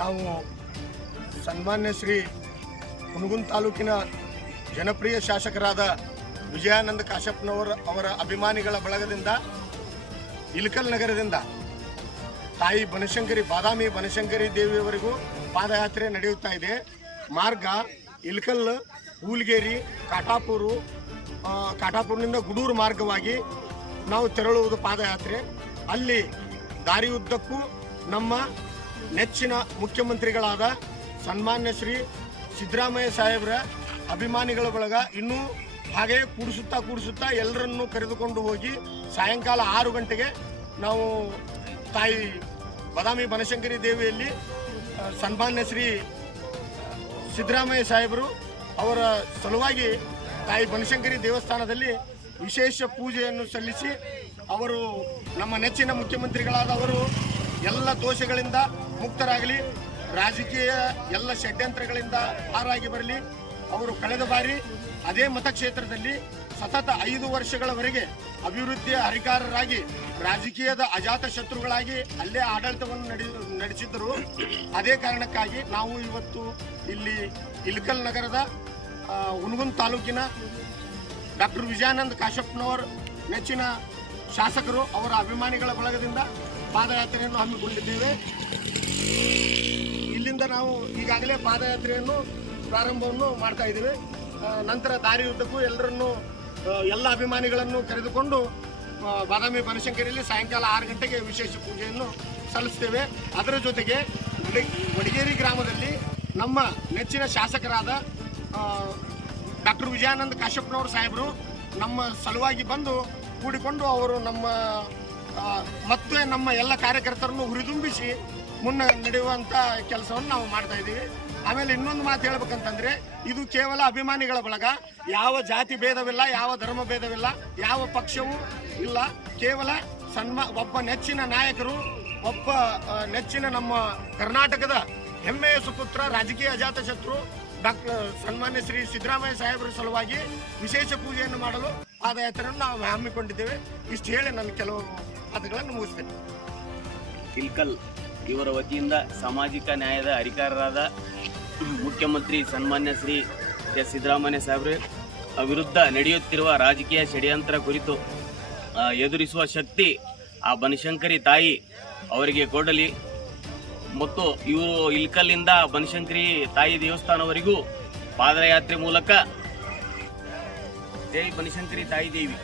ನಾವು ಸನ್ಮಾನ್ಯ ಶ್ರೀ ಹುನಗುಂದ ತಾಲೂಕಿನ ಜನಪ್ರಿಯ ಶಾಸಕರಾದ ವಿಜಯಾನಂದ ಕಾಶಪ್ಪನವರ ಅಭಿಮಾನಿಗಳ ಬಳಗದಿಂದ ಇಳಕಲ್ ನಗರದಿಂದ ತಾಯಿ ಬನಶಂಕರಿ ಬಾದಾಮಿ ಬನಶಂಕರಿ ದೇವಿಯವರೆಗೂ ಪಾದಯಾತ್ರೆ ನಡೆಯುತ್ತಾ ಇದೆ. ಮಾರ್ಗ ಇಳಕಲ್, ಹೂಲಗೇರಿ, ಕಾಟಾಪುರನಿಂದ ಗುಡೂರು ಮಾರ್ಗವಾಗಿ ನಾವು ತೆರಳುವುದು ಪಾದಯಾತ್ರೆ. ಅಲ್ಲಿ ದಾರಿಯುದ್ದಕ್ಕೂ ನಮ್ಮ ನೆಚ್ಚಿನ ಮುಖ್ಯಮಂತ್ರಿಗಳಾದ ಸನ್ಮಾನ್ಯ ಶ್ರೀ ಸಿದ್ದರಾಮಯ್ಯ ಸಾಹೇಬ್ರ ಅಭಿಮಾನಿಗಳ ಬಳಗ ಇನ್ನೂ ಹಾಗೆ ಕೂಡಿಸುತ್ತಾ ಎಲ್ಲರನ್ನೂ ಕರೆದುಕೊಂಡು ಹೋಗಿ ಸಾಯಂಕಾಲ 6 ಗಂಟೆಗೆ ನಾವು ತಾಯಿ ಬಾದಾಮಿ ಬನಶಂಕರಿ ದೇವಿಯಲ್ಲಿ ಸನ್ಮಾನ್ಯ ಶ್ರೀ ಸಿದ್ದರಾಮಯ್ಯ ಸಾಹೇಬರು ಅವರ ಸಲುವಾಗಿ ತಾಯಿ ಬನಶಂಕರಿ ದೇವಸ್ಥಾನದಲ್ಲಿ ವಿಶೇಷ ಪೂಜೆಯನ್ನು ಸಲ್ಲಿಸಿ ಅವರು ನಮ್ಮ ನೆಚ್ಚಿನ ಮುಖ್ಯಮಂತ್ರಿಗಳಾದವರು ಎಲ್ಲ ದೋಷಗಳಿಂದ ಮುಕ್ತರಾಗಲಿ, ರಾಜಕೀಯ ಎಲ್ಲ ಷಡ್ಯಂತ್ರಗಳಿಂದ ಪಾರಾಗಿ ಬರಲಿ. ಅವರು ಕಳೆದ ಬಾರಿ ಅದೇ ಮತಕ್ಷೇತ್ರದಲ್ಲಿ ಸತತ 5 ವರ್ಷಗಳವರೆಗೆ ಅಭಿವೃದ್ಧಿಯ ಹರಿಕಾರರಾಗಿ ರಾಜಕೀಯದ ಅಜಾತ ಶತ್ರುಗಳಾಗಿ ಅಲ್ಲೇ ಆಡಳಿತವನ್ನು ನಡೆಸಿದ್ದರು. ಅದೇ ಕಾರಣಕ್ಕಾಗಿ ನಾವು ಇವತ್ತು ಇಲ್ಲಿ ಇಳಕಲ್ ನಗರದ ಹುನಗುಂದ ತಾಲೂಕಿನ ಡಾಕ್ಟರ್ ವಿಜಯಾನಂದ ಕಾಶಪ್ಪನವರ ನೆಚ್ಚಿನ ಶಾಸಕರು ಅವರ ಅಭಿಮಾನಿಗಳ ಬಳಗದಿಂದ ಪಾದಯಾತ್ರೆಯನ್ನು ಹಮ್ಮಿಕೊಂಡಿದ್ದೇವೆ. ಇಲ್ಲಿಂದ ನಾವು ಈಗಾಗಲೇ ಪಾದಯಾತ್ರೆಯನ್ನು ಪ್ರಾರಂಭವನ್ನು ಮಾಡ್ತಾ ಇದ್ದೇವೆ. ನಂತರ ದಾರಿಯುದ್ದಕ್ಕೂ ಎಲ್ಲ ಅಭಿಮಾನಿಗಳನ್ನು ಕರೆದುಕೊಂಡು ಬಾದಾಮಿ ಬನಶಂಕರಿಯಲ್ಲಿ ಸಾಯಂಕಾಲ 6 ಗಂಟೆಗೆ ವಿಶೇಷ ಪೂಜೆಯನ್ನು ಸಲ್ಲಿಸ್ತೇವೆ. ಅದರ ಜೊತೆಗೆ ವಡಗೇರಿ ಗ್ರಾಮದಲ್ಲಿ ನಮ್ಮ ನೆಚ್ಚಿನ ಶಾಸಕರಾದ ಡಾಕ್ಟರ್ ವಿಜಯಾನಂದ ಕಾಶಪ್ಪನವರು ಸಾಹೇಬರು ನಮ್ಮ ಸಲುವಾಗಿ ಬಂದು ಕೂಡಿಕೊಂಡು ಅವರು ಮತ್ತೆ ನಮ್ಮ ಎಲ್ಲ ಕಾರ್ಯಕರ್ತರನ್ನು ಹುರಿದುಂಬಿಸಿ ಮುನ್ನ ನಡೆಯುವಂಥ ಕೆಲಸವನ್ನು ನಾವು ಮಾಡ್ತಾ ಇದ್ದೀವಿ. ಆಮೇಲೆ ಇನ್ನೊಂದು ಮಾತು ಹೇಳ್ಬೇಕಂತಂದ್ರೆ, ಇದು ಕೇವಲ ಅಭಿಮಾನಿಗಳ ಬಳಗ, ಯಾವ ಜಾತಿ ಭೇದವಿಲ್ಲ, ಯಾವ ಧರ್ಮ ಭೇದವಿಲ್ಲ, ಯಾವ ಪಕ್ಷವೂ ಇಲ್ಲ. ಕೇವಲ ಒಬ್ಬ ನೆಚ್ಚಿನ ನಾಯಕರು, ಒಬ್ಬ ನೆಚ್ಚಿನ ನಮ್ಮ ಕರ್ನಾಟಕದ ಹೆಮ್ಮೆಯ ಸುಪುತ್ರ, ರಾಜಕೀಯ ಅಜಾತ ಶತ್ರು ಡಾಕ್ಟರ್ ಸನ್ಮಾನ್ಯ ಶ್ರೀ ಸಿದ್ದರಾಮಯ್ಯ ಸಾಹೇಬರ ಸಲುವಾಗಿ ವಿಶೇಷ ಪೂಜೆಯನ್ನು ಮಾಡಲು ಪಾದಯಾತ್ರೆಯನ್ನು ನಾವು ಹಮ್ಮಿಕೊಂಡಿದ್ದೇವೆ. ಇಷ್ಟು ಹೇಳಿ ನನ್ನ ಕೆಲವು ಮಾತುಗಳನ್ನು ಮುಗಿಸ್ತೇನೆ. ಇಳಕಲ್ ಇವರ ವತಿಯಿಂದ ಸಾಮಾಜಿಕ ನ್ಯಾಯದ ಅಧಿಕಾರರಾದ ಮುಖ್ಯಮಂತ್ರಿ ಸನ್ಮಾನ್ಯ ಶ್ರೀ ಎಸ್ ಸಿದ್ದರಾಮಯ್ಯ ಸಾಹೇಬ್ರ ವಿರುದ್ಧ ನಡೆಯುತ್ತಿರುವ ರಾಜಕೀಯ ಷಡ್ಯಂತ್ರ ಕುರಿತು ಎದುರಿಸುವ ಶಕ್ತಿ ಆ ಬನಶಂಕರಿ ತಾಯಿ ಅವರಿಗೆ ಕೊಡಲಿ ಮತ್ತು ಇವರು ಇಳಕಲ್ಲಿಂದ ಬನಶಂಕರಿ ತಾಯಿ ದೇವಸ್ಥಾನವರೆಗೂ ಪಾದಯಾತ್ರೆ ಮೂಲಕ ಜೈ ಬನಶಂಕರಿ ತಾಯಿ ದೇವಿ